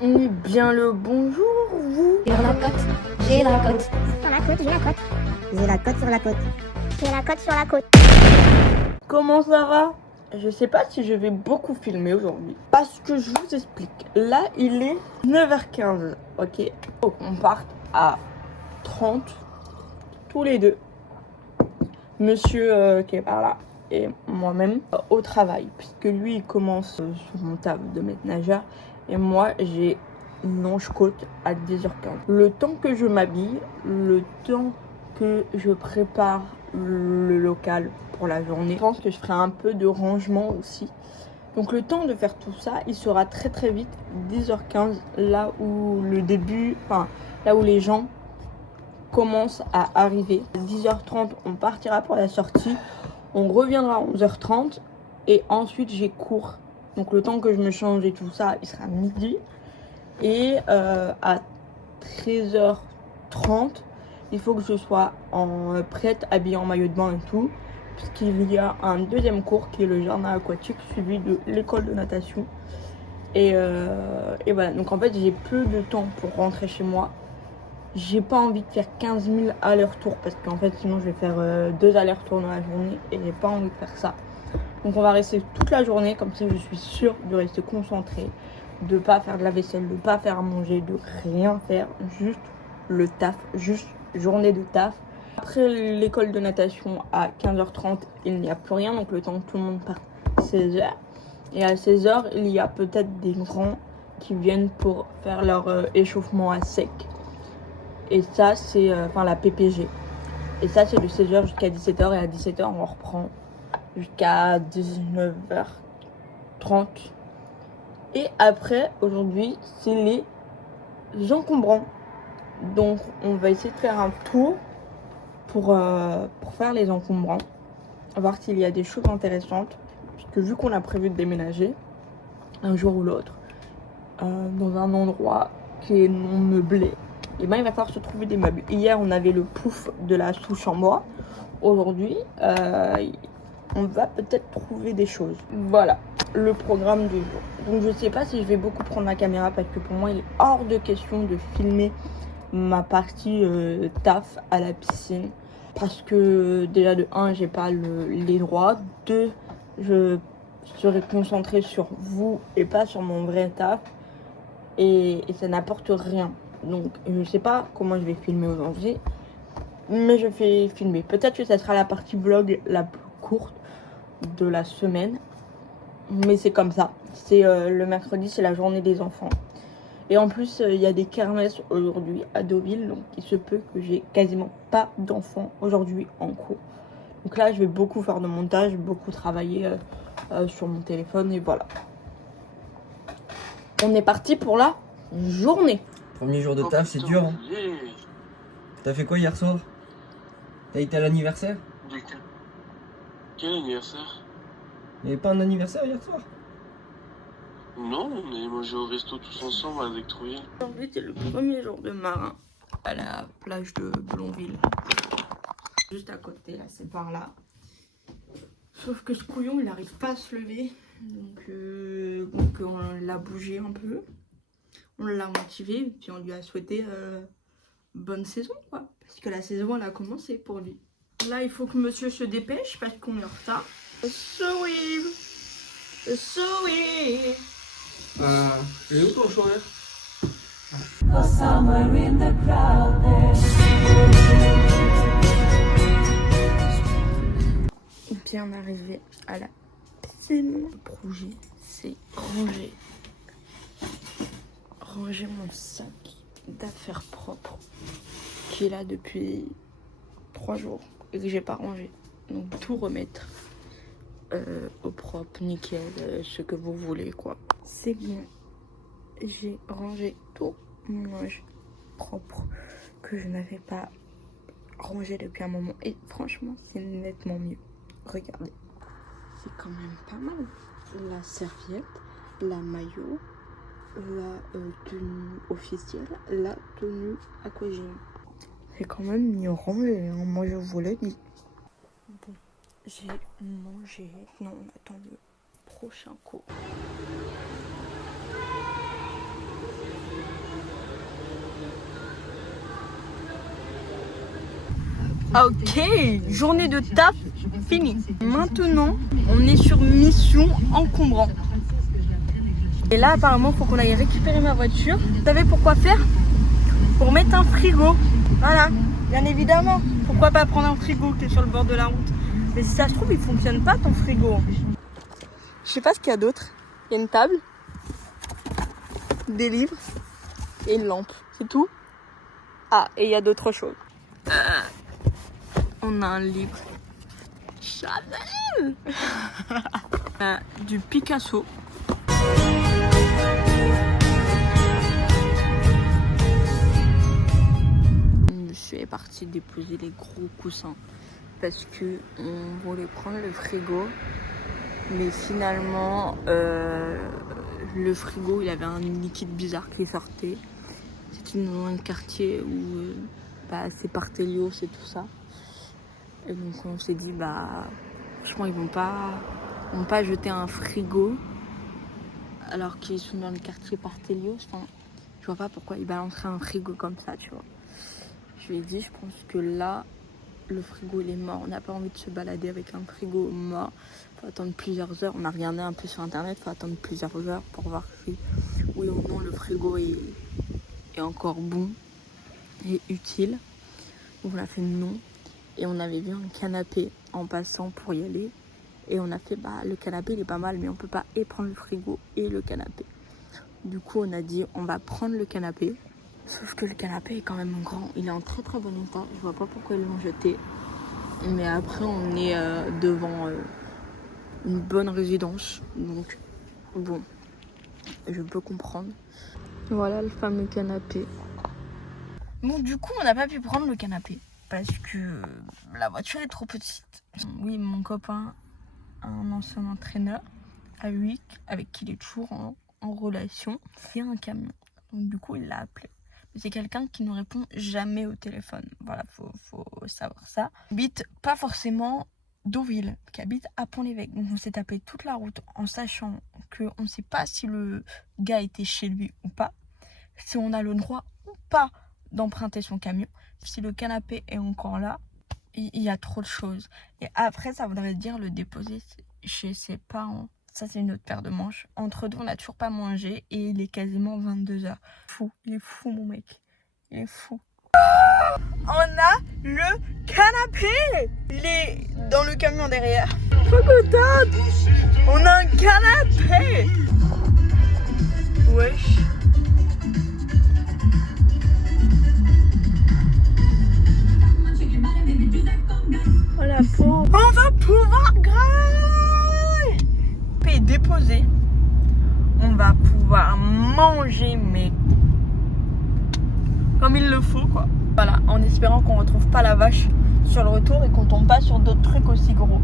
Bien le bonjour, vous. Sur la côte, j'ai la côte. Sur la côte, j'ai la côte. J'ai la côte sur la côte. J'ai la côte sur la côte. Comment ça va? Je sais pas si je vais beaucoup filmer aujourd'hui. Parce que je vous explique. Là, il est 9h15. Ok. Donc, on part à 30. Tous les deux. Monsieur qui est par là. Et moi-même. Au travail. Puisque lui, il commence sur mon taf de maître nageur. Et moi, j'ai une longe côte à 10h15. Le temps que je m'habille, le temps que je prépare le local pour la journée, je pense que je ferai un peu de rangement aussi. Donc le temps de faire tout ça, il sera très très vite 10h15, là où le début, enfin là où les gens commencent à arriver. 10h30, on partira pour la sortie, on reviendra à 11h30 et ensuite j'ai cours. Donc le temps que je me change et tout ça, il sera midi. Et à 13h30, il faut que je sois prête, habillée en maillot de bain et tout. Puisqu'il y a un deuxième cours qui est le jardin aquatique, suivi de l'école de natation. Et voilà, donc en fait j'ai peu de temps pour rentrer chez moi. J'ai pas envie de faire 15 000 allers-retours parce qu'en fait sinon je vais faire 2 allers-retours dans la journée et j'ai pas envie de faire ça. Donc on va rester toute la journée, comme ça je suis sûre de rester concentrée, de pas faire de la vaisselle, de pas faire à manger, de rien faire, juste le taf, juste journée de taf. Après l'école de natation à 15h30, il n'y a plus rien, donc le temps que tout le monde parte, 16h. Et à 16h, il y a peut-être des grands qui viennent pour faire leur échauffement à sec. Et ça, c'est la PPG. Et ça, c'est de 16h jusqu'à 17h. Et à 17h, on reprend jusqu'à 19h30. Et après, aujourd'hui, c'est les encombrants. Donc, on va essayer de faire un tour pour faire les encombrants. Voir s'il y a des choses intéressantes. Puisque vu qu'on a prévu de déménager, un jour ou l'autre, dans un endroit qui est non meublé, et ben il va falloir se trouver des meubles. Hier, on avait le pouf de la souche en bois. Aujourd'hui, on va peut-être trouver des choses. Voilà le programme du jour. Donc je sais pas si je vais beaucoup prendre la caméra parce que pour moi il est hors de question de filmer ma partie taf à la piscine. Parce que déjà de 1, j'ai pas les droits. 2, je serai concentrée sur vous et pas sur mon vrai taf. Et ça n'apporte rien. Donc je sais pas comment je vais filmer aujourd'hui. Mais je vais filmer. Peut-être que ça sera la partie vlog la plus courte de la semaine. Mais c'est comme ça. C'est le mercredi, c'est la journée des enfants. Et en plus, il y a des kermesses aujourd'hui à Deauville. Donc il se peut que j'ai quasiment pas d'enfants aujourd'hui en cours. Donc là, je vais beaucoup faire de montage, beaucoup travailler sur mon téléphone. Et voilà. On est parti pour la journée. Premier jour de taf, c'est dur. Hein. T'as fait quoi hier soir? T'as été à l'anniversaire? Quel anniversaire? Il n'y avait pas un anniversaire hier soir? Non, on est mangé au resto tous ensemble avec Trouville. Aujourd'hui, c'est le premier jour de marin à la plage de Blonville. Juste à côté, là, c'est par là. Sauf que ce couillon, il n'arrive pas à se lever. Donc on l'a bougé un peu. On l'a motivé, et puis on lui a souhaité bonne saison, quoi. Parce que la saison, elle a commencé pour lui. Là, il faut que monsieur se dépêche parce qu'on est en retard. Swim! Swim! Et où ton chandail? Bien arrivé à la piscine. Le projet, c'est ranger mon sac d'affaires propres qui est là depuis 3 jours et que j'ai pas rangé. Donc tout remettre au propre, nickel, ce que vous voulez quoi. C'est bien. J'ai rangé tout mon linge propre que je n'avais pas rangé depuis un moment. Et franchement, c'est nettement mieux. Regardez. C'est quand même pas mal. La serviette, la maillot, la tenue officielle, la tenue aquagym. C'est quand même mieux rangé, hein. Moi je vous le dis. Bon, j'ai mangé. Non, on attend le prochain cours. Ok, journée de taf finie. Maintenant, on est sur mission encombrant. Et là, apparemment, il faut qu'on aille récupérer ma voiture. Vous savez pourquoi faire? Pour mettre un frigo. Voilà, bien évidemment. Pourquoi pas prendre un frigo qui est sur le bord de la route? Mais si ça se trouve, il fonctionne pas ton frigo. Je sais pas ce qu'il y a d'autre. Il y a une table, des livres et une lampe. C'est tout? Ah, et il y a d'autres choses. On a un livre. Chanel. On a du Picasso. Monsieur est parti déposer les gros coussins parce que on voulait prendre le frigo, mais finalement le frigo il avait un liquide bizarre qui sortait. C'est dans un quartier où c'est Partelio, c'est tout ça. Et donc on s'est dit franchement ils vont pas jeter un frigo alors qu'ils sont dans le quartier Partelio. Enfin, je vois pas pourquoi ils balanceraient un frigo comme ça, tu vois. Je lui ai dit, je pense que là, le frigo il est mort. On n'a pas envie de se balader avec un frigo mort. Il faut attendre plusieurs heures. On a regardé un peu sur internet, il faut attendre plusieurs heures pour voir si oui ou non le frigo est encore bon et utile. Donc on a fait non. Et on avait vu un canapé en passant pour y aller. Et on a fait, le canapé il est pas mal, mais on peut pas et prendre le frigo et le canapé. Du coup, on a dit, on va prendre le canapé. Sauf que le canapé est quand même grand. Il est en très très bon état. Je vois pas pourquoi ils l'ont jeté. Mais après, on est devant une bonne résidence. Donc, bon, je peux comprendre. Voilà le fameux canapé. Bon, du coup, on n'a pas pu prendre le canapé. Parce que la voiture est trop petite. Oui, mon copain, un ancien entraîneur à Wick, avec qui il est toujours en relation, c'est un camion. Donc, du coup, il l'a appelé. C'est quelqu'un qui ne répond jamais au téléphone. Voilà, faut savoir ça. Il habite pas forcément Deauville, qui habite à Pont-l'Évêque. Donc on s'est tapé toute la route en sachant qu'on ne sait pas si le gars était chez lui ou pas, si on a le droit ou pas d'emprunter son camion, si le canapé est encore là. Il y a trop de choses. Et après, ça voudrait dire le déposer chez ses parents. Ça, c'est une autre paire de manches. Entre deux, on n'a toujours pas mangé et il est quasiment 22h. Fou, il est fou, mon mec. Il est fou. On a le canapé. Il est dans le camion derrière. Trop contente. On a un canapé. Wesh. Oh la pauvre. On va pouvoir déposer, on va pouvoir manger mais comme il le faut quoi. Voilà, en espérant qu'on retrouve pas la vache sur le retour et qu'on tombe pas sur d'autres trucs aussi gros.